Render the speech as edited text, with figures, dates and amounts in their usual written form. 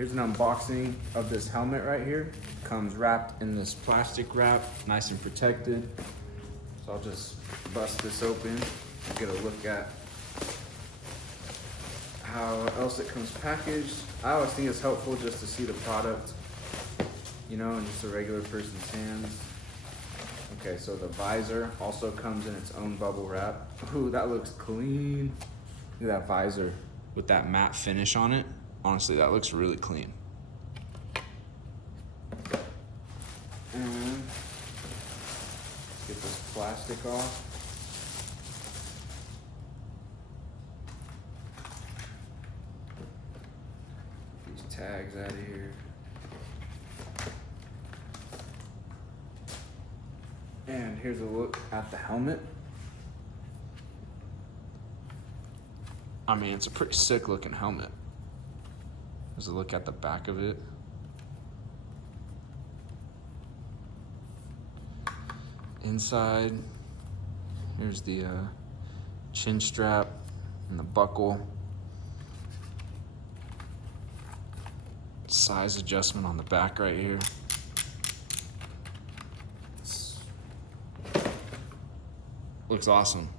Here's an unboxing of this helmet right here. Comes wrapped in this plastic wrap, nice and protected. So I'll just bust this open and get a look at how else it comes packaged. I always think it's helpful just to see the product, you know, in just a regular person's hands. Okay, so the visor also comes in its own bubble wrap. Ooh, that looks clean. Look at that visor with that matte finish on it. Honestly, that looks really clean. And get this plastic off. These tags out of here. And here's a look at the helmet. I mean, it's a pretty sick looking helmet. There's a look at the back of it. Inside, here's the chin strap and the buckle. Size adjustment on the back right here. Looks awesome.